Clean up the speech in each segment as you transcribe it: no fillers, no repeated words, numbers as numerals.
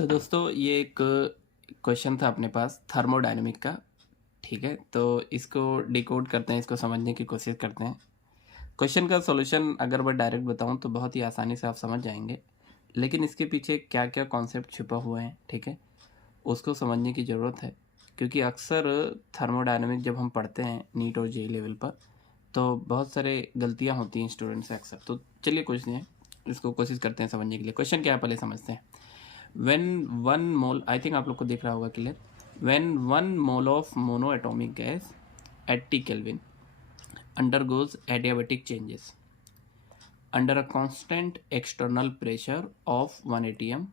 तो दोस्तों ये एक क्वेश्चन था अपने पास थर्मोडायनेमिक का। ठीक है, तो इसको डिकोड करते हैं, इसको समझने की कोशिश करते हैं। क्वेश्चन का सॉल्यूशन अगर मैं डायरेक्ट बताऊं तो बहुत ही आसानी से आप समझ जाएंगे, लेकिन इसके पीछे क्या क्या कॉन्सेप्ट छुपा हुआ है, ठीक है, उसको समझने की ज़रूरत है। क्योंकि अक्सर थर्मोडायनेमिक जब हम पढ़ते हैं नीट और जेई लेवल पर, तो बहुत सारे गलतियां होती हैं स्टूडेंट से अक्सर। तो चलिए कुछ नहीं है, इसको कोशिश करते हैं समझने के लिए। क्वेश्चन क्या है पहले समझते हैं। when one mole, I think आप लोग को दिख रहा होगा clear, when one mole of monoatomic gas at T Kelvin undergoes adiabatic changes under a constant external pressure of 1 atm,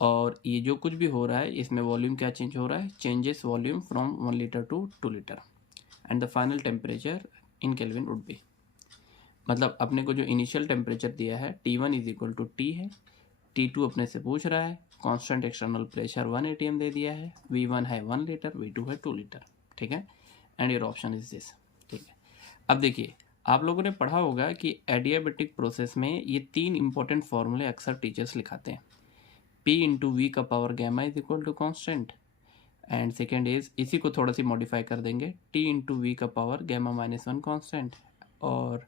और ये जो कुछ भी हो रहा है इसमें वॉल्यूम क्या चेंज हो रहा है, changes volume from 1 litre to 2 litre and the final temperature in kelvin would be. मतलब अपने को जो इनिशियल टेम्परेचर दिया है T1 is equal to T है, T2 अपने से पूछ रहा है, कांस्टेंट एक्सटर्नल प्रेशर 1 atm दे दिया है, V1 है 1 लीटर, V2 है 2 लीटर, ठीक है, and your option is this. ठीक है, अब देखिए आप लोगों ने पढ़ा होगा कि एडियाबेटिक प्रोसेस में ये तीन इंपॉर्टेंट फॉर्मूले अक्सर टीचर्स लिखाते हैं। P इंटू वी का power gamma is equal to constant, and second is, इसी को थोड़ा सी मॉडिफाई कर देंगे, T इंटू वी का पावर गैमा माइनस 1 कॉन्स्टेंट, और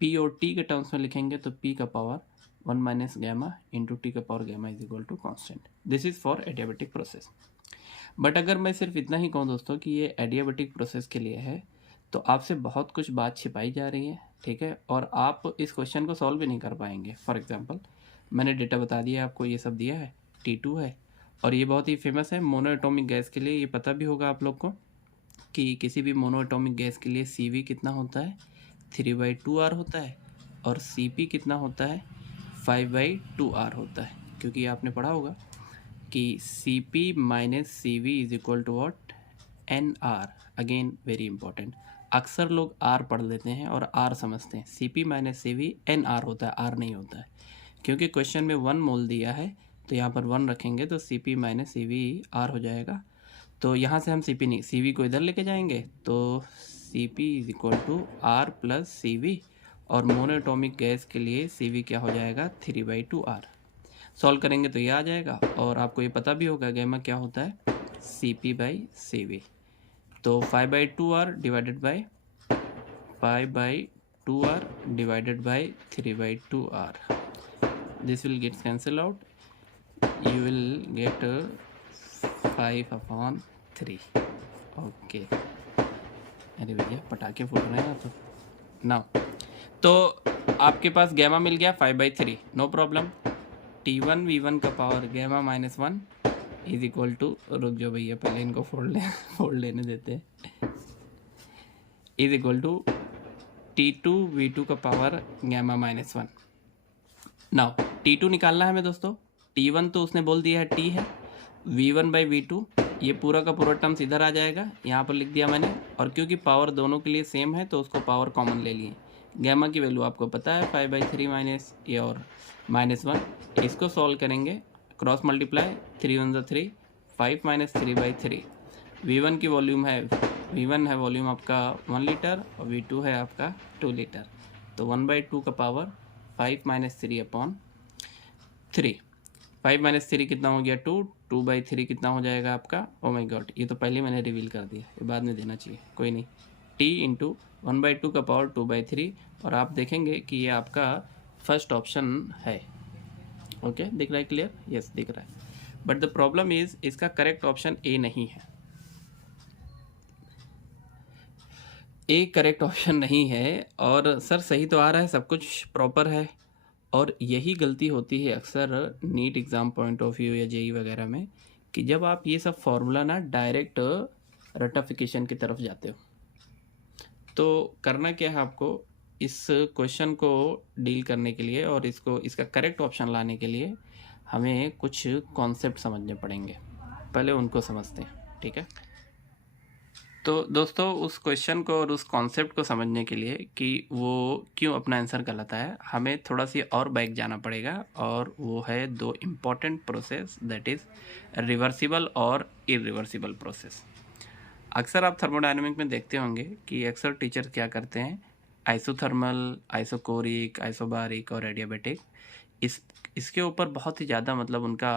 P और T के टर्म्स में लिखेंगे तो P का power 1 minus gamma into T का power gamma is equal to constant. This is for adiabatic process. But अगर मैं सिर्फ इतना ही कहूँ दोस्तों कि ये एडियाबेटिक प्रोसेस के लिए है, तो आपसे बहुत कुछ बात छिपाई जा रही है, ठीक है, और आप इस क्वेश्चन को सॉल्व भी नहीं कर पाएंगे। फॉर एग्जाम्पल मैंने डेटा बता दिया आपको, ये सब दिया है, T2 है, और ये बहुत ही फेमस है मोनो एटॉमिक गैस के लिए। ये पता भी होगा आप लोग को कि किसी भी मोनो एटॉमिक गैस के लिए CV कितना होता है, 3/2R होता है, और CP कितना होता है, 5/2R होता है। क्योंकि आपने पढ़ा होगा कि CP minus CV is equal to what, NR। Again very important, अक्सर लोग R पढ़ लेते हैं और R समझते हैं, CP माइनस CV NR होता है, R नहीं होता है। क्योंकि क्वेश्चन में 1 मोल दिया है तो यहाँ पर 1 रखेंगे तो CP माइनस CV R हो जाएगा। तो यहाँ से हम CP नहीं, CV को इधर लेके जाएंगे तो CP is equal to R plus CV, और मोनोएटॉमिक गैस के लिए CV क्या हो जाएगा, 3/2R। सॉल्व करेंगे तो ये आ जाएगा, और आपको ये पता भी होगा गैमा क्या होता है, CP/CV। तो 5/2R divided by 5/2R divided by 3/2R, this will get cancel out, you will get 5/3। Okay, अरे भैया पटाखे फूट रहे हैं तो ना। तो आपके पास गैमा मिल गया 5/3, नो प्रॉब्लम। T1 V1 का power gamma minus 1 is equal to, रुक जाओ भैया पहले इनको फोल्ड लेने देते हैं, is equal to T2 V2 का power gamma minus 1। Now T2 निकालना है हमें दोस्तों, T1 तो उसने बोल दिया है T है, V1/V2 ये पूरा का पूरा टर्म्स इधर आ जाएगा, यहाँ पर लिख दिया मैंने, और क्योंकि पावर दोनों के लिए सेम है तो उसको पावर कॉमन ले लिए। गैमा की वैल्यू आपको पता है 5/3 माइनस ये और -1, इसको सॉल्व करेंगे, क्रॉस मल्टीप्लाई, 3 1 ज़ा 3, 5 माइनस 3/3। V1 की वॉल्यूम है, V1 है वॉल्यूम आपका 1 लीटर, और V2 है आपका 2 लीटर, तो 1/2 का पावर 5 माइनस 3/3। 5 माइनस 3 कितना हो गया, 2, 2/3 कितना हो जाएगा आपका, ओ माई गॉड ये तो पहले मैंने रिवील कर दिया, ये बाद में देना चाहिए, कोई नहीं। T इंटू 1/2 का पावर 2/3, और आप देखेंगे कि ये आपका फर्स्ट ऑप्शन है। ओके, दिख रहा है क्लियर, यस दिख रहा है। बट द प्रॉब्लम इज इसका करेक्ट ऑप्शन A नहीं है, A करेक्ट ऑप्शन नहीं है। और सर सही तो आ रहा है, सब कुछ प्रॉपर है, और यही गलती होती है अक्सर NEET exam point of view या जेई वगैरह में, कि जब आप ये सब फॉर्मूला ना डायरेक्ट रटिफिकेशन की तरफ जाते हो, तो करना क्या है आपको, इस क्वेश्चन को डील करने के लिए और इसका करेक्ट ऑप्शन लाने के लिए हमें कुछ कॉन्सेप्ट समझने पड़ेंगे। पहले उनको समझते हैं, ठीक है। तो दोस्तों उस क्वेश्चन को और उस कॉन्सेप्ट को समझने के लिए कि वो क्यों अपना आंसर गलत है, हमें थोड़ा सी और बैक जाना पड़ेगा, और वो है 2 important process, that is reversible और इरिवर्सिबल प्रोसेस। अक्सर आप थर्मोडायनेमिक में देखते होंगे कि अक्सर टीचर क्या करते हैं, आइसोथर्मल, आइसोकोरिक, आइसोबारिक और एडियाबेटिक, इसके ऊपर बहुत ही ज़्यादा मतलब उनका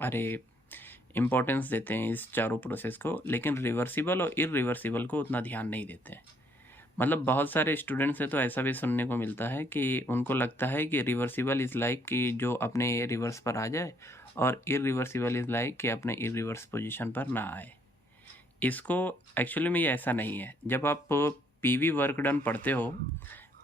अरे इम्पोर्टेंस देते हैं इस चारों प्रोसेस को, लेकिन रिवर्सिबल और इरिवर्सिबल को उतना ध्यान नहीं देते हैं। मतलब बहुत सारे स्टूडेंट्स से तो ऐसा भी सुनने को मिलता है कि उनको लगता है कि रिवर्सिबल इज़ लाइक कि जो अपने रिवर्स पर आ जाए, और इरिवर्सिबल इज़ लाइक कि अपने इरिवर्स पोजीशन पर ना आए। इसको एक्चुअली में ये ऐसा नहीं है। जब आप पीवी वर्क डन पढ़ते हो,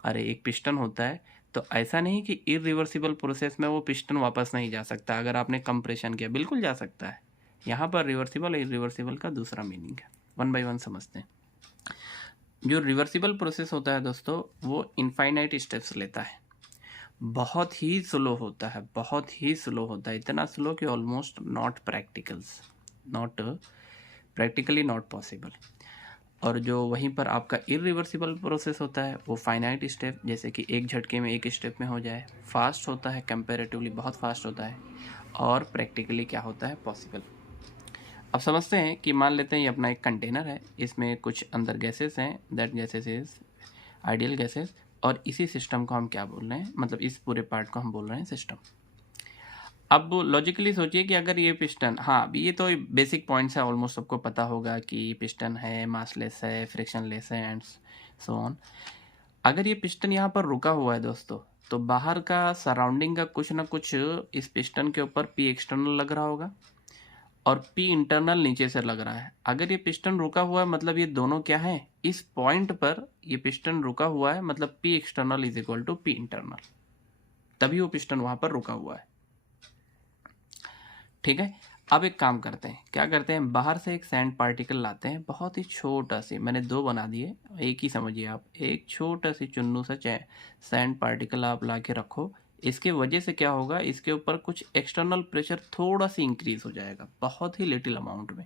अरे एक पिस्टन होता है, तो ऐसा नहीं कि इरिवर्सिबल प्रोसेस में वो पिस्टन वापस नहीं जा सकता अगर आपने कंप्रेशन किया, बिल्कुल जा सकता है। यहाँ पर रिवर्सिबल और इरिवर्सिबल का दूसरा मीनिंग है, वन बाय वन समझते हैं। जो रिवर्सिबल प्रोसेस होता है दोस्तों, वो इनफाइनाइट स्टेप्स लेता है, बहुत ही स्लो होता है, बहुत ही स्लो होता है, इतना स्लो कि almost not practically not possible. और जो वहीं पर आपका इरिवर्सिबल प्रोसेस होता है वो फाइनाइट स्टेप, जैसे कि एक झटके में एक स्टेप में हो जाए, फास्ट होता है, कंपैरेटिवली बहुत फास्ट होता है, और प्रैक्टिकली क्या होता है, पॉसिबल। अब समझते हैं कि मान लेते हैं ये अपना एक कंटेनर है, इसमें कुछ अंदर गैसेस हैं, that gases is ideal gases, और इसी सिस्टम को हम क्या बोल रहे हैं, मतलब इस पूरे पार्ट को हम बोल रहे हैं सिस्टम। अब लॉजिकली सोचिए कि अगर ये पिस्टन, हाँ अभी ये तो बेसिक पॉइंट्स है, ऑलमोस्ट सबको पता होगा कि पिस्टन है, मासलेस है, फ्रिक्शनलेस है, एंड सो ऑन। अगर ये पिस्टन यहाँ पर रुका हुआ है दोस्तों, तो बाहर का सराउंडिंग का कुछ ना कुछ इस पिस्टन के ऊपर पी एक्सटर्नल लग रहा होगा, और पी इंटरनल नीचे से लग रहा है। अगर ये पिस्टन रुका हुआ है, मतलब ये दोनों क्या है, इस पॉइंट पर ये पिस्टन रुका हुआ है, मतलब P external is equal to P internal, तभी वो पिस्टन वहां पर रुका हुआ है। ठीक है, अब एक काम करते हैं, क्या करते हैं, बाहर से एक सैंड पार्टिकल लाते हैं, बहुत ही छोटा सी, मैंने दो बना दिए, एक ही समझिए आप, एक छोटा सी चुन्नू सा सैंड पार्टिकल आप ला के रखो। इसके वजह से क्या होगा, इसके ऊपर कुछ एक्सटर्नल प्रेशर थोड़ा सी इंक्रीज हो जाएगा, बहुत ही लिटिल अमाउंट में।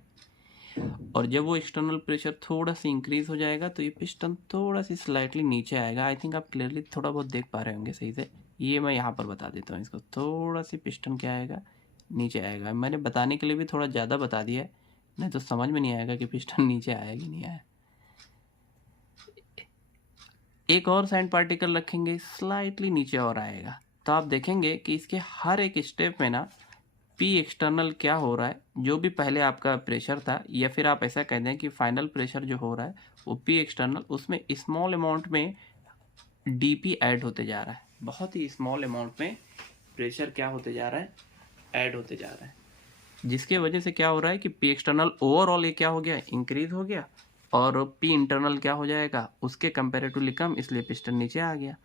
और जब वो एक्सटर्नल प्रेशर थोड़ा सा इंक्रीज हो जाएगा, तो ये पिस्टन थोड़ा सी स्लाइटली नीचे आएगा। आई थिंक आप क्लियरली थोड़ा बहुत देख पा रहे होंगे सही से, ये मैं यहाँ पर बता देता हूँ इसको, थोड़ा सी पिस्टन क्या आएगा, नीचे आएगा। मैंने बताने के लिए भी थोड़ा ज़्यादा बता दिया है, नहीं तो समझ में नहीं आएगा कि पिस्टन नीचे आया कि नहीं आया। एक और सैंड पार्टिकल रखेंगे, स्लाइटली नीचे और आएगा, तो आप देखेंगे कि इसके हर एक स्टेप में ना पी एक्सटर्नल क्या हो रहा है, जो भी पहले आपका प्रेशर था, या फिर आप ऐसा कह दें कि फाइनल प्रेशर जो हो रहा है वो पी एक्सटर्नल, उसमें स्मॉल अमाउंट में डीपी ऐड होते जा रहा है, बहुत ही स्मॉल अमाउंट में प्रेशर क्या होते जा रहा है, ऐड होते जा रहा है, जिसके वजह से क्या हो रहा है कि पी एक्सटर्नल ओवरऑल ये क्या हो गया, इंक्रीज हो गया, और पी इंटरनल क्या हो जाएगा, उसके कंपेरेटिवली कम, इसलिए पिस्टन नीचे आ गया।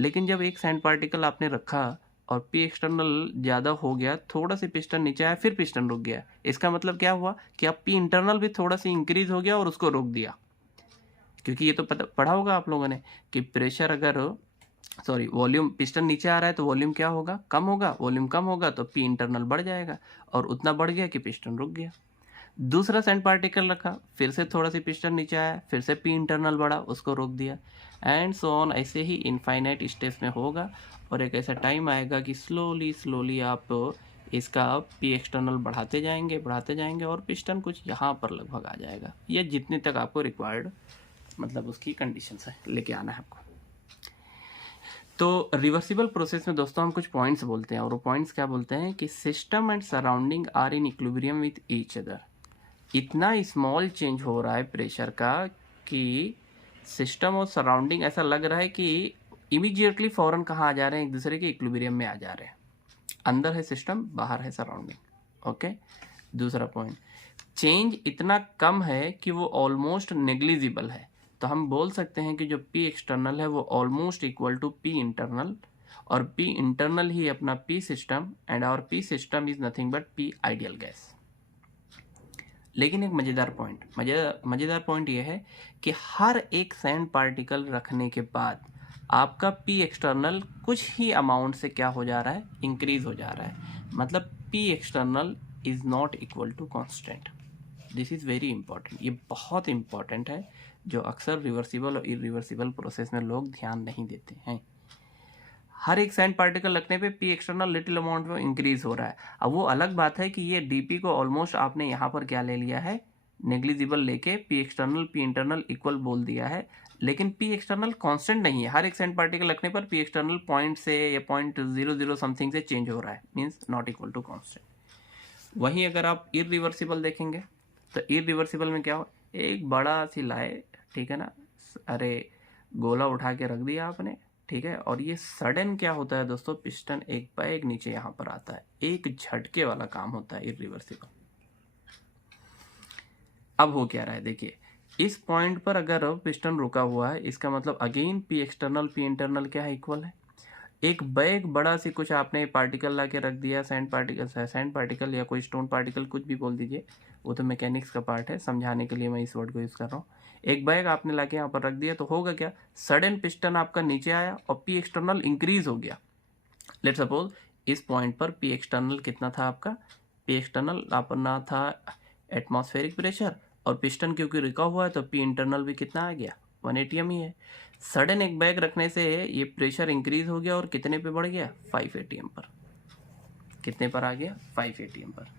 लेकिन जब एक सैंड पार्टिकल आपने रखा और पी एक्सटर्नल ज़्यादा हो गया, थोड़ा सी पिस्टन नीचे आया, फिर पिस्टन रुक गया, इसका मतलब क्या हुआ कि अब पी इंटरनल भी थोड़ा सी इंक्रीज हो गया और उसको रोक दिया। क्योंकि ये तो पढ़ा होगा आप लोगों ने कि प्रेशर अगर, सॉरी, वॉल्यूम, पिस्टन नीचे आ रहा है तो वॉल्यूम क्या होगा, कम होगा, वॉल्यूम कम होगा तो पी इंटरनल बढ़ जाएगा, और उतना बढ़ गया कि पिस्टन रुक गया। दूसरा सैंड पार्टिकल रखा, फिर से थोड़ा सी पिस्टन नीचे आया, फिर से पी इंटरनल बढ़ा, उसको रोक दिया, एंड सो ऑन। ऐसे ही इनफाइनाइट स्टेप्स में होगा, और एक ऐसा टाइम आएगा कि स्लोली आप इसका पी एक्सटर्नल बढ़ाते जाएंगे और पिस्टन कुछ यहाँ पर लगभग आ जाएगा, ये जितने तक आपको रिक्वायर्ड, मतलब उसकी कंडीशंस है, लेके आना है आपको। तो रिवर्सिबल प्रोसेस में दोस्तों हम कुछ पॉइंट्स बोलते हैं, और वो पॉइंट्स क्या बोलते हैं कि system and surrounding are in equilibrium with each other. इतना स्मॉल चेंज हो रहा है प्रेशर का कि सिस्टम और सराउंडिंग ऐसा लग रहा है कि इमीडिएटली फौरन कहाँ आ जा रहे हैं, एक दूसरे के इक्विलिब्रियम में आ जा रहे हैं। अंदर है सिस्टम, बाहर है सराउंडिंग। ओके, दूसरा पॉइंट, चेंज इतना कम है कि वो ऑलमोस्ट नेग्लिजिबल है। तो हम बोल सकते हैं कि जो पी एक्सटर्नल है वो almost equal to P internal, और पी इंटरनल ही अपना P system, and our P system is nothing but P ideal gas. लेकिन एक मजेदार पॉइंट ये है कि हर एक सैंड पार्टिकल रखने के बाद आपका पी एक्सटर्नल कुछ ही अमाउंट से क्या हो जा रहा है, इंक्रीज हो जा रहा है, मतलब P external is not equal to constant. This is very important, ये बहुत इंपॉर्टेंट है, जो अक्सर रिवर्सिबल और इरिवर्सिबल प्रोसेस में लोग ध्यान नहीं देते हैं। हर एक सैंड पार्टिकल रखने पे पी एक्सटर्नल लिटिल अमाउंट में इंक्रीज हो रहा है। अब वो अलग बात है कि ये डीपी को ऑलमोस्ट आपने यहाँ पर क्या ले लिया है, नेग्लिजिबल लेके P external P internal equal बोल दिया है, लेकिन पी एक्सटर्नल कांस्टेंट नहीं है। हर एक सैंड पार्टिकल रखने पर पी एक्सटर्नल पॉइंट से या 0.00 समथिंग से चेंज हो रहा है, means not equal to constant. वहीं अगर आप इरिवर्सिबल देखेंगे तो इरिवर्सिबल में क्या हो, एक बड़ा सी लाए, ठीक है ना, अरे गोला उठा के रख दिया आपने, ठीक है, और ये सडन क्या होता है दोस्तों, पिस्टन एक बैग नीचे यहाँ पर आता है, एक झटके वाला काम होता है इरिवर्सिबल। अब हो क्या रहा है देखिए, इस पॉइंट पर अगर पिस्टन रुका हुआ है, इसका मतलब again P external P internal क्या है, इक्वल है। एक बैग बड़ा सी कुछ आपने पार्टिकल ला के रख दिया, सैंड पार्टिकल या कोई स्टोन पार्टिकल, कुछ भी बोल दीजिए, वो तो मैकेनिक्स का पार्ट है, समझाने के लिए मैं इस वर्ड को यूज़ कर रहा हूँ। एक बैग आपने ला के यहाँ पर रख दिया तो होगा क्या, सडन पिस्टन आपका नीचे आया और पी एक्सटर्नल इंक्रीज हो गया। लेट सपोज इस पॉइंट पर पी एक्सटर्नल कितना था आपका, पी एक्सटर्नल अपना था एटमॉस्फेरिक प्रेशर, और पिस्टन क्योंकि रुका हुआ है तो पी इंटरनल भी कितना आ गया, 1 atm ही है। सडन एक बैग रखने से ये प्रेशर इंक्रीज हो गया और कितने पे बढ़ गया, 5 atm पर। कितने पर आ गया, 5 atm पर।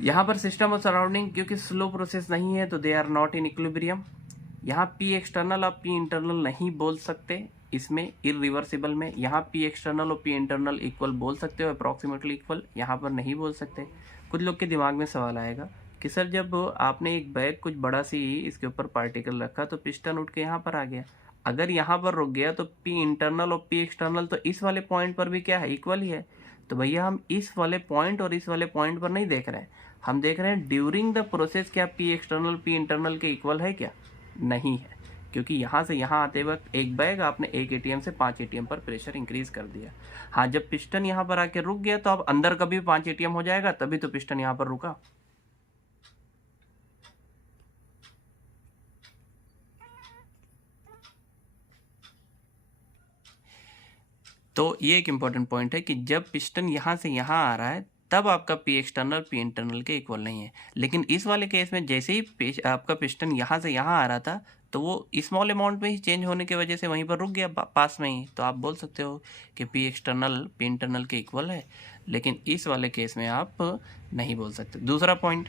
यहाँ पर सिस्टम ऑफ सराउंडिंग क्योंकि स्लो प्रोसेस नहीं है तो they are not in equilibrium. यहाँ पी एक्सटर्नल आप पी इंटरनल नहीं बोल सकते इसमें, इरिवर्सिबल में। यहाँ पी एक्सटर्नल और पी इंटरनल इक्वल बोल सकते हो, अप्रॉक्सीमेटली इक्वल, यहाँ पर नहीं बोल सकते। कुछ लोग के दिमाग में सवाल आएगा कि सर जब आपने एक बैग कुछ बड़ा सी इसके ऊपर पार्टिकल रखा तो पिस्टन उठ के यहाँ पर आ गया, अगर यहाँ पर रुक गया तो पी इंटरनल और पी एक्सटर्नल तो इस वाले पॉइंट पर भी क्या है, इक्वल ही है। तो भैया हम इस वाले पॉइंट और इस वाले पॉइंट पर नहीं देख रहे हैं, हम देख रहे हैं ड्यूरिंग द प्रोसेस क्या पी एक्सटर्नल पी इंटरनल के इक्वल है क्या, नहीं है, क्योंकि यहाँ से यहाँ आते वक्त एक बैग आपने 1 atm से 5 atm पर प्रेशर इंक्रीज कर दिया। हाँ, जब पिस्टन यहाँ पर आके रुक गया तो अब अंदर कभी 5 atm हो जाएगा, तभी तो पिस्टन यहाँ पर रुका। तो ये एक इंपॉर्टेंट पॉइंट है कि जब पिस्टन यहाँ से यहाँ आ रहा है तब आपका पी एक्सटर्नल पी इंटरनल के इक्वल नहीं है। लेकिन इस वाले केस में जैसे ही आपका पिस्टन यहाँ से यहाँ आ रहा था तो वो स्मॉल अमाउंट में ही चेंज होने की वजह से वहीं पर रुक गया पास में ही, तो आप बोल सकते हो कि पी एक्सटर्नल पी इंटरनल के इक्वल है। लेकिन इस वाले केस में आप नहीं बोल सकते। दूसरा पॉइंट,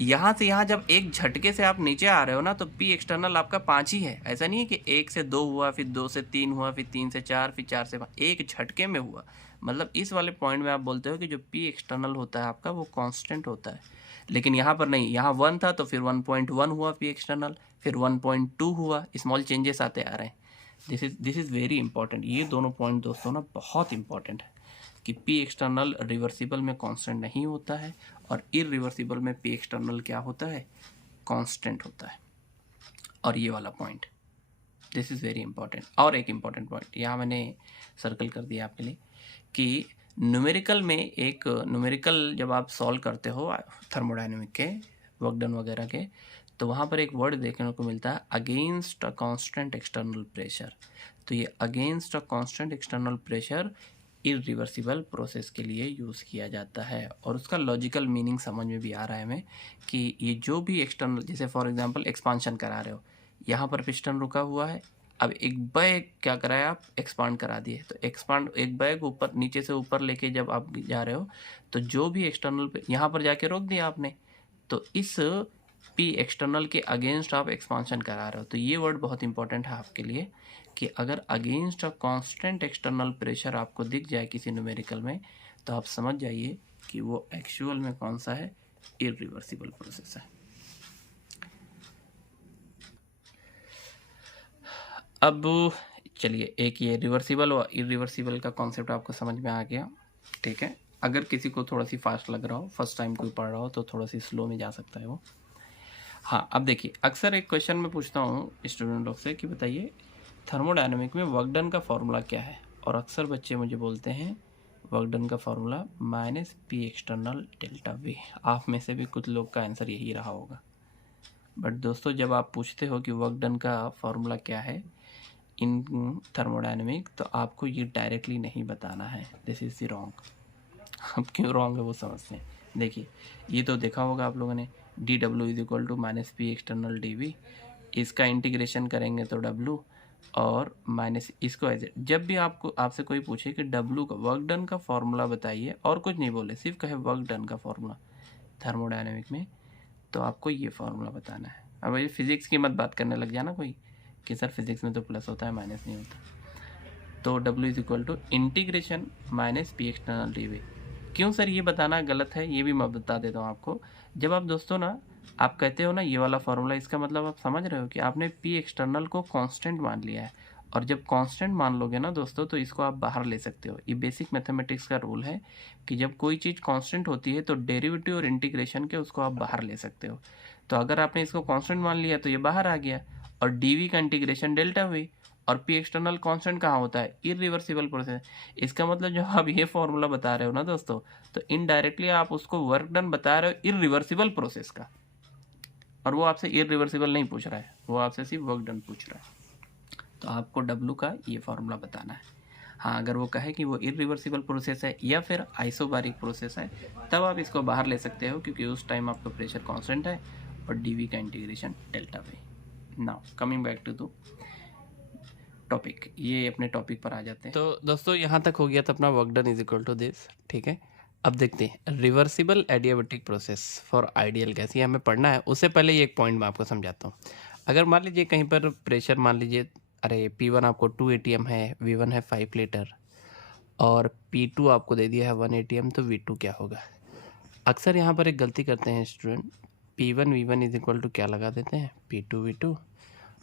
यहाँ से यहाँ जब एक झटके से आप नीचे आ रहे हो ना तो पी एक्सटर्नल आपका 5 ही है। ऐसा नहीं है कि 1 से 2 हुआ, फिर 2 से 3 हुआ, फिर 3 से 4, फिर 4 से 5, एक झटके में हुआ। मतलब इस वाले पॉइंट में आप बोलते हो कि जो पी एक्सटर्नल होता है आपका वो कांस्टेंट होता है। लेकिन यहाँ पर नहीं, यहाँ 1 था तो फिर 1.1 हुआ पी एक्सटर्नल, फिर 1.2 हुआ, स्मॉल चेंजेस आते आ रहे हैं। This is very important. ये दोनों पॉइंट दोस्तों ना बहुत इंपॉर्टेंट है कि पी एक्सटर्नल रिवर्सिबल में कांस्टेंट नहीं होता है और इरिवर्सिबल में पी एक्सटर्नल क्या होता है, कांस्टेंट होता है। और ये वाला point, this is very important. और एक इम्पॉर्टेंट पॉइंट यहाँ मैंने सर्कल कर दिया आपके लिए कि न्यूमेरिकल में, एक न्यूमेरिकल जब आप सॉल्व करते हो थर्मोडायनेमिक के, वर्क डन वगैरह के, तो वहाँ पर एक वर्ड देखने को मिलता है against a constant external pressure. तो ये against a constant external pressure irreversible process के लिए यूज़ किया जाता है। और उसका लॉजिकल मीनिंग समझ में भी आ रहा है हमें कि ये जो भी एक्सटर्नल, जैसे फॉर एग्जांपल एक्सपांशन करा रहे हो, यहाँ पर पिस्टन रुका हुआ है, अब एक बैग क्या कराया आप, एक्सपांड करा दिए, तो एक्सपांड एक बैग ऊपर नीचे से ऊपर लेके जब आप जा रहे हो तो जो भी एक्सटर्नल यहाँ पर जाके रोक दिया आपने, तो इस पी एक्सटर्नल के अगेंस्ट आप एक्सपांशन करा रहे हो। तो ये वर्ड बहुत इंपॉर्टेंट है आपके लिए कि अगर against a constant external pressure आपको दिख जाए किसी न्यूमेरिकल में तो आप समझ जाइए कि वो एक्चुअल में कौन सा है, इरिवर्सिबल प्रोसेस है। अब चलिए, एक ये रिवर्सिबल और इरिवर्सिबल का कॉन्सेप्ट आपको समझ में आ गया, ठीक है। अगर किसी को थोड़ा सी फास्ट लग रहा हो, फर्स्ट टाइम कोई पढ़ रहा हो, तो थोड़ा सी स्लो में जा सकता है वो। हाँ, अब देखिए, अक्सर एक क्वेश्चन में पूछता हूँ स्टूडेंट लोग से कि बताइए थर्मोडायनेमिक में वर्क डन का फॉर्मूला क्या है, और अक्सर बच्चे मुझे बोलते हैं वर्क डन का formula minus P external delta we. आप में से भी कुछ लोग का आंसर यही रहा होगा। बट दोस्तों, जब आप पूछते हो कि वर्क डन का फॉर्मूला क्या है इन थर्मोडायनेमिक, तो आपको ये डायरेक्टली नहीं बताना है। This is the wrong. अब क्यों रॉन्ग है वो समझते हैं। देखिए, ये तो देखा होगा आप लोगों ने, D W is equal to minus P external D V, इसका इंटीग्रेशन करेंगे तो डब्ल्यू और माइनस इसको ऐसे। जब भी आपसे कोई पूछे कि डब्ल्यू का वर्क डन का फॉर्मूला बताइए और कुछ नहीं बोले, सिर्फ कहे वर्क डन का फॉर्मूला थर्मोडायनेमिक में, तो आपको ये फॉर्मूला बताना है। अब ये फिजिक्स की मत बात करने लग जाना कोई कि सर फिजिक्स में तो प्लस होता है माइनस नहीं होता। तो W is equal to integration minus P external D V, क्यों सर ये बताना गलत है, ये भी मैं बता देता हूँ आपको। जब आप दोस्तों ना आप कहते हो ना ये वाला फॉर्मूला, इसका मतलब आप समझ रहे हो कि आपने पी एक्सटर्नल को कांस्टेंट मान लिया है, और जब कांस्टेंट मान लोगे ना दोस्तों तो इसको आप बाहर ले सकते हो। ये बेसिक मैथमेटिक्स का रूल है कि जब कोई चीज़ कांस्टेंट होती है तो डेरिवेटिव और इंटीग्रेशन के उसको आप बाहर ले सकते हो। तो अगर आपने इसको कांस्टेंट मान लिया तो ये बाहर आ गया, और डीवी का इंटीग्रेशन डेल्टा हुई, और पी एक्सटर्नल कांस्टेंट कहाँ होता है, इरिवर्सिबल प्रोसेस। इसका मतलब जब आप ये फॉर्मूला बता रहे हो ना दोस्तों, तो इनडायरेक्टली आप उसको वर्क डन बता रहे हो इरिवर्सिबल प्रोसेस का, और वो आपसे इरिवर्सिबल नहीं पूछ रहा है, वो आपसे सिर्फ वर्क डन पूछ रहा है। तो आपको डब्लू का ये फॉर्मूला बताना है। हाँ, अगर वो कहे कि वो इरिवर्सिबल प्रोसेस है या फिर आइसोबारिक प्रोसेस है, तब आप इसको बाहर ले सकते हो, क्योंकि उस टाइम आपका प्रेशर कांस्टेंट है और डीवी का integration delta V. Now coming back to the topic, ये अपने टॉपिक पर आ जाते हैं। तो दोस्तों यहाँ तक हो गया था अपना work done is equal to this, ठीक है। अब देखते हैं reversible adiabatic process for ideal gas, ये हमें पढ़ना है। उससे पहले ये एक पॉइंट मैं आपको समझाता हूँ। अगर मान लीजिए कहीं पर प्रेशर, मान लीजिए अरे P1 आपको 2 ATM है, V1 है 5 लीटर, और P2 आपको दे दिया है 1 ATM, तो V2 क्या होगा। अक्सर यहाँ पर एक गलती करते हैं student, P1 V1 is equal to क्या लगा देते हैं, P2 V2,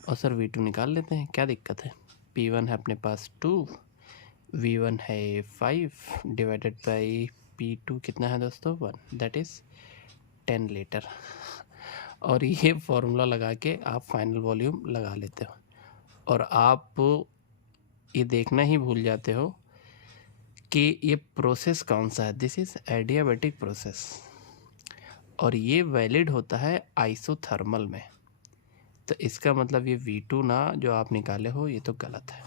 और सर V2 निकाल लेते हैं। क्या दिक्कत है, P1 है अपने पास 2, V1 है 5 डिवाइडेड बाई P2 कितना है दोस्तों 1, दैट इज़ 10 लीटर। और ये फॉर्मूला लगा के आप फाइनल वॉल्यूम लगा लेते हो, और आप ये देखना ही भूल जाते हो कि ये प्रोसेस कौन सा है। दिस इज़ एडियाबेटिक प्रोसेस, और ये वैलिड होता है आइसोथर्मल में। तो इसका मतलब ये V2 ना जो आप निकाले हो ये तो गलत है,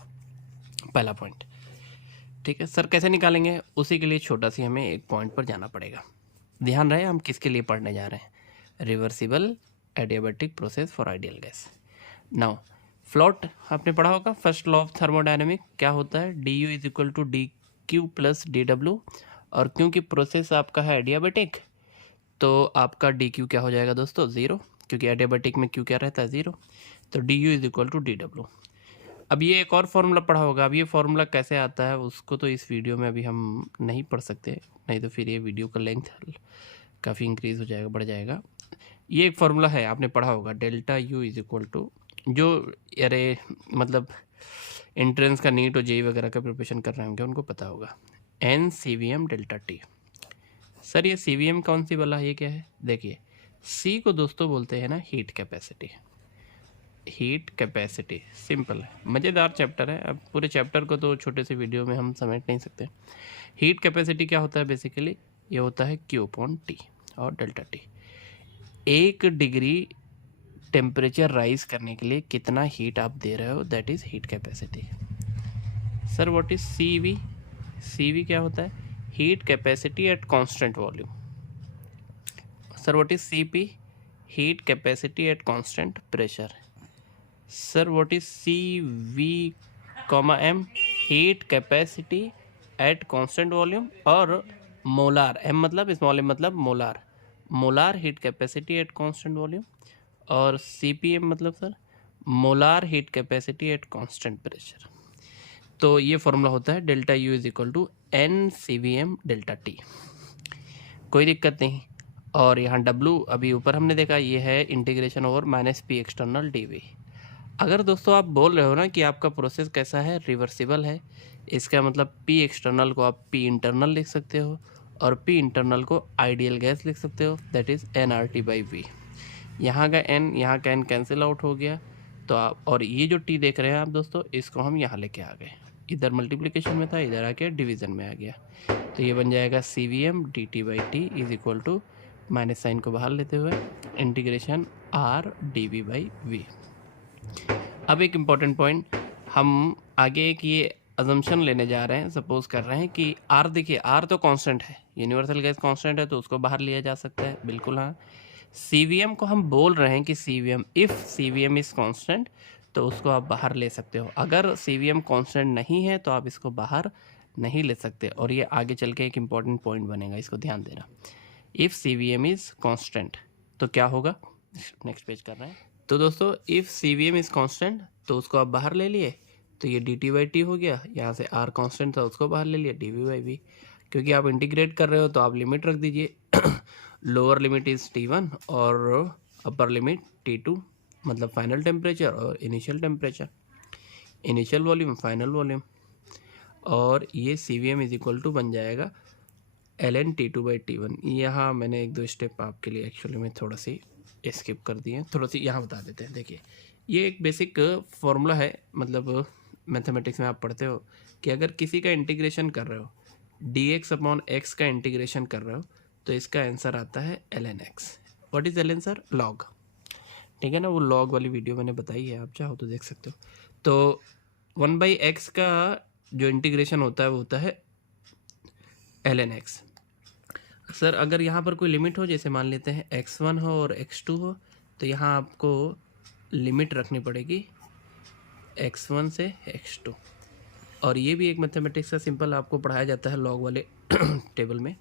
पहला पॉइंट, ठीक है। सर कैसे निकालेंगे, उसी के लिए छोटा सी हमें एक पॉइंट पर जाना पड़ेगा। ध्यान रहे हम किसके लिए पढ़ने जा रहे हैं, reversible adiabatic process for ideal gas. Now float आपने पढ़ा होगा, फर्स्ट लॉ ऑफ थर्मोडायनेमिक क्या होता है, D U is equal to D Q plus D W, और क्योंकि प्रोसेस आपका है एडियाबेटिक तो आपका डी क्यू क्या हो जाएगा दोस्तों 0, क्योंकि एडियाबेटिक में क्यू क्या रहता है 0, तो D U is equal to D W. अब ये एक और फार्मूला पढ़ा होगा, अब ये फार्मूला कैसे आता है उसको तो इस वीडियो में अभी हम नहीं पढ़ सकते, नहीं तो फिर ये वीडियो का लेंथ काफ़ी इंक्रीज़ हो जाएगा, बढ़ जाएगा। ये एक फार्मूला है आपने पढ़ा होगा, delta U is equal to, जो अरे मतलब एंट्रेंस का नीट और जेई वगैरह का प्रिपरेशन कर रहे होंगे उनको पता होगा, N C V M delta T. Sir ये सी वी एम कौन सी वाला, ये क्या है, देखिए सी को दोस्तों बोलते हैं ना heat capacity, heat capacity simple है, मज़ेदार चैप्टर है। अब पूरे चैप्टर को तो छोटे से वीडियो में हम समेट नहीं सकते। हीट कैपेसिटी क्या होता है, बेसिकली ये होता है Q अपॉन T और delta T। 1 degree temperature rise करने के लिए कितना हीट आप दे रहे हो, that is heat capacity. Sir what is CV, CV क्या होता है, heat capacity at constant volume. Sir what is CP, heat capacity at constant pressure. Sir what is CV, M, heat capacity at constant volume, और molar, M मतलब small m मतलब molar, molar heat capacity at constant volume, और CPM मतलब sir molar heat capacity at constant pressure. तो ये formula होता है delta U is equal to N CVM delta T, कोई दिक्कत नहीं। और यहाँ W अभी ऊपर हमने देखा ये है integration over minus P external DV। अगर दोस्तों आप बोल रहे हो ना कि आपका प्रोसेस कैसा है, रिवर्सिबल है, इसका मतलब पी एक्सटर्नल को आप पी इंटरनल लिख सकते हो और पी इंटरनल को आइडियल गैस लिख सकते हो, दैट इज़ nRT/V। यहाँ का n कैंसिल आउट हो गया, तो आप और ये जो t देख रहे हैं आप दोस्तों, इसको हम यहाँ लेके आ गए, इधर मल्टीप्लिकेशन में था, इधर आके डिवीज़न में आ गया, तो ये बन जाएगा CVM dt/t is equal to minus sign को बाहर लेते हुए इंटीग्रेशन R dV/V। अब एक इम्पॉर्टेंट पॉइंट, हम आगे एक ये अजम्पशन लेने जा रहे हैं, सपोज कर रहे हैं कि R, देखिए R तो कांस्टेंट है, यूनिवर्सल गैस कांस्टेंट है, तो उसको बाहर लिया जा सकता है, बिल्कुल हाँ। CVM को हम बोल रहे हैं कि CVM, if CVM is constant तो उसको आप बाहर ले सकते हो, अगर CVM कांस्टेंट नहीं है तो आप इसको बाहर नहीं ले सकते, और ये आगे चल के एक इम्पॉर्टेंट पॉइंट बनेगा, इसको ध्यान देना। इफ़ CVM इज़ कांस्टेंट तो क्या होगा, नेक्स्ट पेज कर रहे हैं। तो दोस्तों इफ़ CVM इज़ कांस्टेंट तो उसको आप बाहर ले लिए, तो ये dt/t हो गया, यहाँ से R कांस्टेंट था उसको बाहर ले लिया, dV/V। क्योंकि आप इंटीग्रेट कर रहे हो तो आप लिमिट रख दीजिए लोअर लिमिट इज़ T1 और अपर लिमिट T2, मतलब फाइनल टेम्परेचर और initial temperature, initial volume final volume, और ये CVM इज इक्वल टू बन जाएगा ln T2/T1। यहाँ मैंने एक दो स्टेप आपके लिए एक्चुअली में थोड़ा सी स्किप कर दिए हैं, थोड़ा सी यहाँ बता देते हैं। देखिए ये एक बेसिक फॉर्मूला है, मतलब मैथमेटिक्स में आप पढ़ते हो कि अगर किसी का इंटीग्रेशन कर रहे हो, dx/x का इंटीग्रेशन कर रहे हो, तो इसका आंसर आता है ln x। What is ln sir? Log, ठीक है ना, वो लॉग वाली वीडियो मैंने बताई है, आप चाहो तो देख सकते हो। तो 1/x का जो इंटीग्रेशन होता है वो होता है ln x। सर अगर यहाँ पर कोई लिमिट हो, जैसे मान लेते हैं x1 हो और x2 हो, तो यहाँ आपको लिमिट रखनी पड़ेगी x1 से x2। और ये भी एक मैथमेटिक्स का सिंपल आपको पढ़ाया जाता है लॉग वाले टेबल में,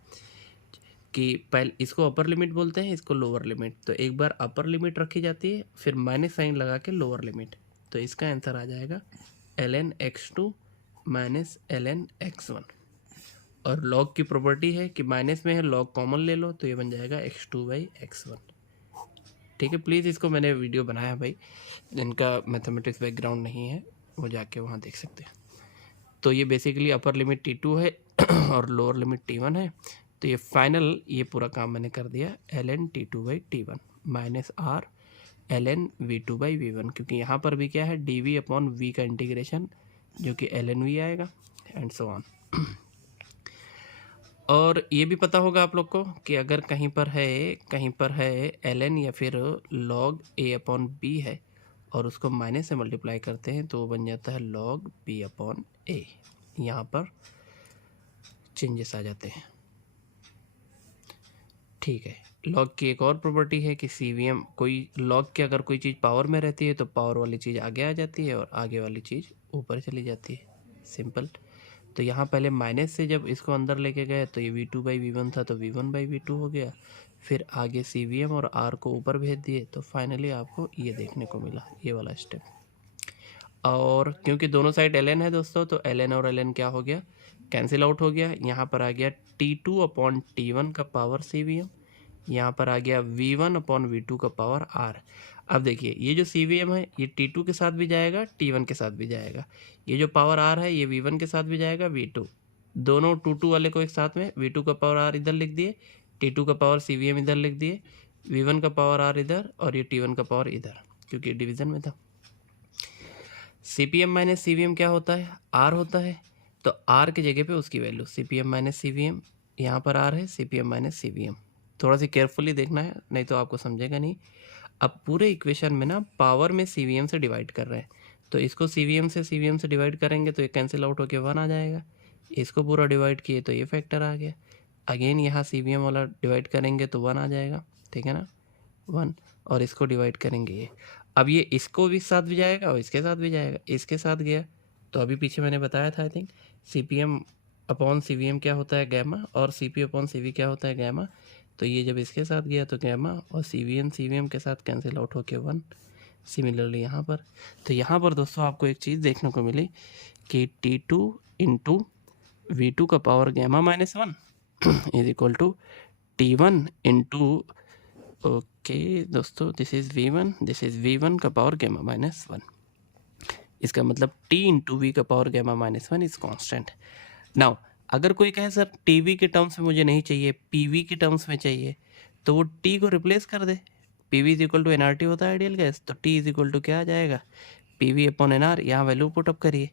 कि पहले इसको अपर लिमिट बोलते हैं, इसको लोअर लिमिट। तो एक बार अपर लिमिट रखी जाती है, फिर माइनस साइन लगा के लोअर लिमिट, तो इसका आंसर आ जाएगा ln x2 minus ln x1। और लॉग की प्रॉपर्टी है कि माइनस में है, लॉग कॉमन ले लो, तो ये बन जाएगा x2/x1। ठीक है, प्लीज़ इसको मैंने वीडियो बनाया भाई, जिनका मैथमेटिक्स बैकग्राउंड नहीं है वो जाके वहाँ देख सकते हैं। तो ये बेसिकली अपर लिमिट T2 है और लोअर लिमिट T1 है। तो ये फाइनल ये पूरा काम मैंने कर दिया ln T2/T1 minus r ln V2/V1, क्योंकि यहाँ पर भी क्या है dv/v का इंटीग्रेशन जो कि ln v आएगा एंड सो ऑन। और ये भी पता होगा आप लोग को कि अगर कहीं पर है ln या फिर log a/b है और उसको माइनस से मल्टीप्लाई करते हैं तो वो बन जाता है log b/a। यहाँ पर चेंजेस आ जाते हैं। ठीक है, लॉग की एक और प्रॉपर्टी है कि CVM, कोई लॉग के अगर कोई चीज़ पावर में रहती है तो पावर वाली चीज़ आगे आ जाती है और आगे वाली चीज़ ऊपर चली जाती है, सिंपल। तो यहाँ पहले माइनस से जब इसको अंदर लेके गए तो ये V2/V1 था, तो V1/V2 हो गया। फिर आगे CVM और R को ऊपर भेज दिए, तो फाइनली आपको ये देखने को मिला, ये वाला स्टेप। और क्योंकि दोनों साइड ln है दोस्तों, तो ln और ln क्या हो गया, कैंसिल आउट हो गया। यहाँ पर आ गया T2/T1 का पावर CVM, यहाँ पर आ गया V1/V2 का पावर R। अब देखिए ये जो CVM है ये T2 के साथ भी जाएगा, T1 के साथ भी जाएगा। ये जो पावर R है ये V1 के साथ भी जाएगा, V2, दोनों 2 वाले को एक साथ में V2 का पावर R इधर लिख दिए, T2 का पावर CVM इधर लिख दिए, V1 का पावर R इधर और ये T1 का पावर इधर, क्योंकि डिवीज़न में था। CPM माइनस CVM क्या होता है, R होता है। तो R की जगह पे उसकी वैल्यू CPM माइनस CVM, यहाँ पर R है CPM माइनस CVM। थोड़ा सी केयरफुली देखना है, नहीं तो आपको समझेगा नहीं। अब पूरे इक्वेशन में ना पावर में CVM से डिवाइड कर रहे हैं, तो इसको CVM से डिवाइड करेंगे तो ये कैंसिल आउट होके 1 आ जाएगा। इसको पूरा डिवाइड किए तो ये फैक्टर आ गया। अगेन यहाँ CVM वाला डिवाइड करेंगे तो 1 आ जाएगा, ठीक है ना, 1। और इसको डिवाइड करेंगे ये, अब ये इसको भी साथ भी जाएगा और इसके साथ भी जाएगा, इसके साथ गया तो अभी पीछे मैंने बताया था आई थिंक CPM/CVM क्या होता है गैमा, और CP/CV क्या होता है गैमा। तो ये जब इसके साथ गया तो गैमा, और CVM के साथ कैंसिल आउट होके 1। सिमिलरली यहाँ पर, तो यहाँ पर दोस्तों आपको एक चीज़ देखने को मिली कि T2 इंटू V2 का power gamma minus 1 is equal to T1 into, okay दोस्तों, दिस इज़ V1 का पावर गैमा माइनस 1। इसका मतलब T इंटू V का power gamma minus 1 is constant. Now अगर कोई कहे सर TV के टर्म्स में मुझे नहीं चाहिए, PV के टर्म्स में चाहिए, तो वो T को रिप्लेस कर दे। PV is equal to NRT होता है आइडियल गैस, तो T इज इक्वल टू क्या आ जाएगा, PV/NR। यहाँ वैल्यू पुटअप करिए,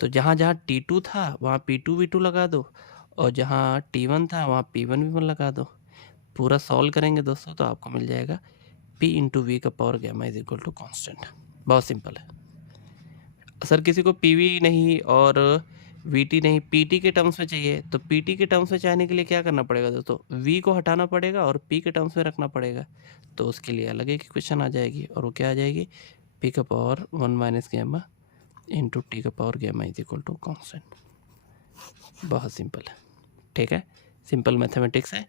तो जहाँ जहाँ T2 था वहाँ P2V2 लगा दो, और जहाँ T1 था वहाँ P1V1 लगा दो। पूरा सॉल्व करेंगे दोस्तों तो आपको मिल जाएगा P इंटू V का power gamma is equal to constant. बहुत सिंपल है सर। किसी को PV नहीं और VT नहीं, PT के टर्म्स में चाहिए, तो PT के टर्म्स में चाहने के लिए क्या करना पड़ेगा दोस्तों, V को हटाना पड़ेगा और P के टर्म्स में रखना पड़ेगा। तो उसके लिए अलग एक इक्वेशन आ जाएगी, और वो क्या आ जाएगी, P का power 1 minus gamma into T का power gamma is equal to constant. बहुत सिंपल है, ठीक है, सिंपल मैथमेटिक्स है।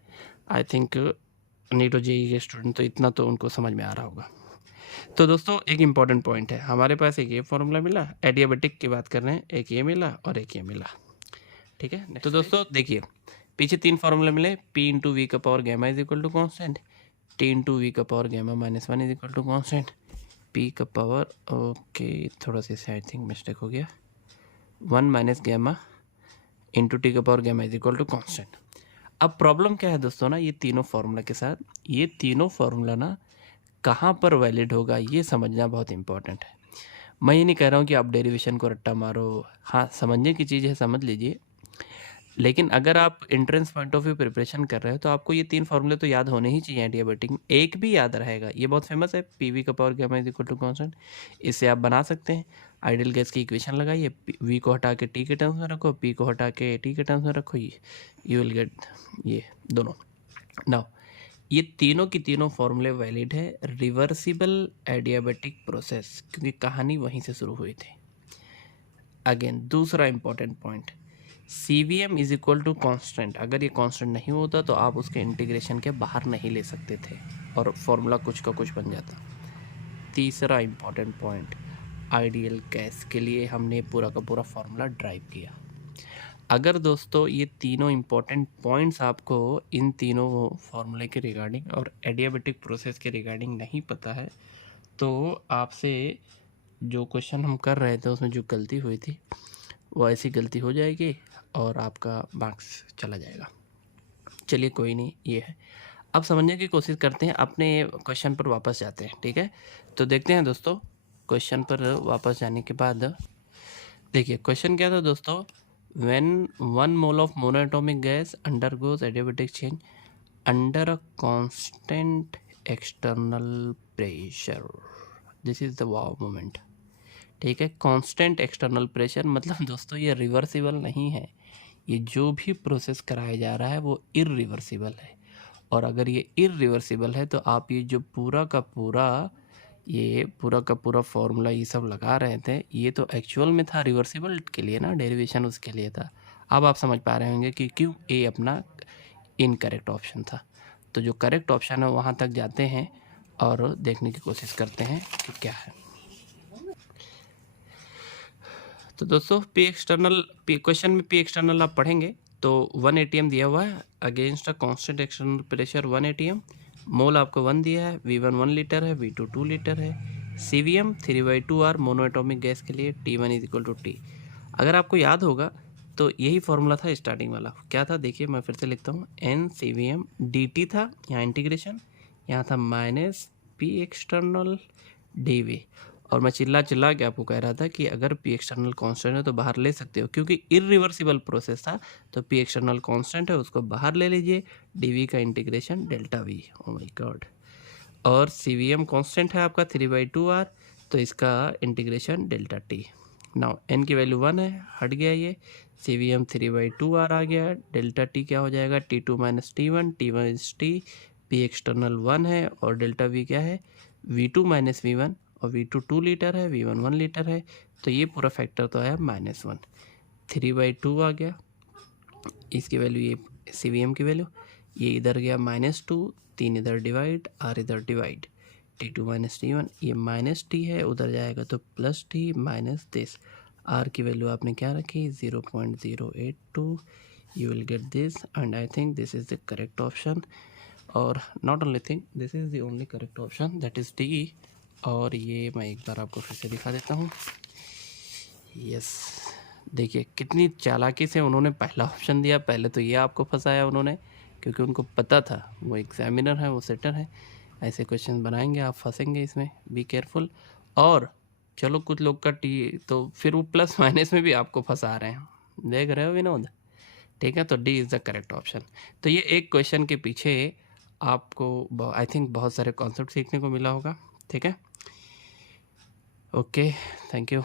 आई थिंक नीट और JEE के स्टूडेंट तो इतना तो उनको समझ में आ रहा होगा। तो दोस्तों एक इम्पॉर्टेंट पॉइंट है, हमारे पास एक ये फॉर्मूला मिला, एडियाबेटिक की बात कर रहे हैं, एक ये मिला और एक ये मिला, ठीक है। तो दोस्तों देखिए पीछे 3 फॉर्मूले मिले, p इंटू वी का power gamma is equal to constant, t into V का power gamma minus 1 is equal to constant, p का पावर, ओके थोड़ा सा आई थिंक मिस्टेक हो गया, 1 माइनस गैमा इंटू टी का power gamma is equal to constant. अब problem क्या है दोस्तों ना, ये तीनों फार्मूला के साथ, ये तीनों फार्मूला ना कहाँ पर वैलिड होगा ये समझना बहुत इंपॉर्टेंट है। मैं ये नहीं कह रहा हूँ कि आप डेरिवेशन को रट्टा मारो, हाँ समझने की चीज़ है, समझ लीजिए, लेकिन अगर आप entrance point of view preparation कर रहे हो तो आपको ये 3 फार्मूले तो याद होने ही चाहिए एडियाबेटिक में, एक भी याद रहेगा, ये बहुत फेमस है, पीवी का power gamma is equal to constant. इससे आप बना सकते हैं आइडियल गैस की इक्वेशन लगाइए, वी को हटा के टी के टर्म्स में रखो, पी को हटा के टी के टर्म्स में रखो, यू विल गेट ये दोनों। नाउ ये तीनों की तीनों फॉर्मूले वैलिड है, रिवर्सिबल एडियाबेटिक प्रोसेस, क्योंकि कहानी वहीं से शुरू हुई थी। अगेन दूसरा important point, CVM is equal to constant, अगर ये कॉन्स्टेंट नहीं होता तो आप उसके इंटीग्रेशन के बाहर नहीं ले सकते थे और फॉर्मूला कुछ का कुछ बन जाता। तीसरा इंपॉर्टेंट पॉइंट, आइडियल गैस के लिए हमने पूरा का पूरा फॉर्मूला ड्राइव किया। अगर दोस्तों ये तीनों इंपॉर्टेंट पॉइंट्स आपको इन तीनों फॉर्मूले के रिगार्डिंग और एडियाबेटिक प्रोसेस के रिगार्डिंग नहीं पता है तो आपसे जो क्वेश्चन हम कर रहे थे उसमें जो गलती हुई थी वो ऐसी गलती हो जाएगी और आपका मार्क्स चला जाएगा। चलिए कोई नहीं, ये है। अब समझने की कोशिश करते हैं, अपने क्वेश्चन पर वापस जाते हैं, ठीक है। तो देखते हैं दोस्तों, क्वेश्चन पर वापस जाने के बाद देखिए क्वेश्चन क्या था दोस्तों, when 1 mole of monoatomic gas undergoes adiabatic change under a constant external pressure, this is the wow moment, ठीक है। कांस्टेंट एक्सटर्नल प्रेशर मतलब दोस्तों ये रिवर्सिबल नहीं है, ये जो भी प्रोसेस कराया जा रहा है वो इरिवर्सिबल है, और अगर ये इरिवर्सिबल है तो आप ये जो पूरा का पूरा फॉर्मूला ये सब लगा रहे थे, ये तो एक्चुअल में था रिवर्सिबल के लिए ना, डेरिवेशन उसके लिए था। अब आप समझ पा रहे होंगे कि क्यों ए अपना इनकरेक्ट ऑप्शन था। तो जो करेक्ट ऑप्शन है वहाँ तक जाते हैं और देखने की कोशिश करते हैं कि क्या है। तो दोस्तों क्वेश्चन में पी एक्सटर्नल आप पढ़ेंगे तो 1 ATM दिया हुआ है against a constant external pressure 1 ATM, मोल आपको 1 दिया है, V1 1 लीटर है, V2 2 लीटर है, CVM 3/2R mono atomic gas के लिए T1 is equal to T. अगर आपको याद होगा तो यही फॉर्मूला था स्टार्टिंग वाला, क्या था देखिए मैं फिर से लिखता हूँ, NCVM dt था, यहाँ इंटीग्रेशन, यहाँ था माइनस पी एक्सटर्नल dV, और मैं चिल्ला के आपको कह रहा था कि अगर पी एक्सटर्नल कांस्टेंट है तो बाहर ले सकते हो, क्योंकि इरिवर्सिबल प्रोसेस था तो पी एक्सटर्नल कांस्टेंट है उसको बाहर ले लीजिए, dV का integration delta V, oh my God, और CVM कांस्टेंट है आपका 3/2R तो इसका integration delta T। Now n की वैल्यू 1 है, हट गया ये, CVM 3/2R आ गया, डेल्टा T क्या हो जाएगा, T2 minus T1, T1 is T, P external 1 है और डेल्टा V क्या है, V2 माइनस V1, और V2 2 लीटर है, V1 1 लीटर है, तो ये पूरा फैक्टर तो आया -1, 3/2 आ गया, इसकी वैल्यू ये CVM की वैल्यू, ये इधर गया -2, 3 इधर डिवाइड, R इधर डिवाइड, T2 माइनस T1, ये माइनस T है उधर जाएगा तो plus T minus this, R की वैल्यू आपने क्या रखी 0.082, you will get this and I think this is the correct option, और not only think this is the only correct option, that is D। और ये मैं एक बार आपको फिर से दिखा देता हूँ, यस देखिए कितनी चालाकी से उन्होंने पहला ऑप्शन दिया, पहले तो ये आपको फंसाया उन्होंने, क्योंकि उनको पता था वो एग्जामिनर है, वो सेटर है, ऐसे क्वेश्चन बनाएंगे आप फंसेंगे इसमें, बी केयरफुल। और चलो कुछ लोग का टी तो फिर वो प्लस माइनस में भी आपको फंसा रहे हैं, देख रहे हो विनोद, ठीक है। तो D is the correct option. तो ये एक क्वेश्चन के पीछे आपको आई थिंक बहुत सारे कॉन्सेप्ट सीखने को मिला होगा, ठीक है। Okay, thank you.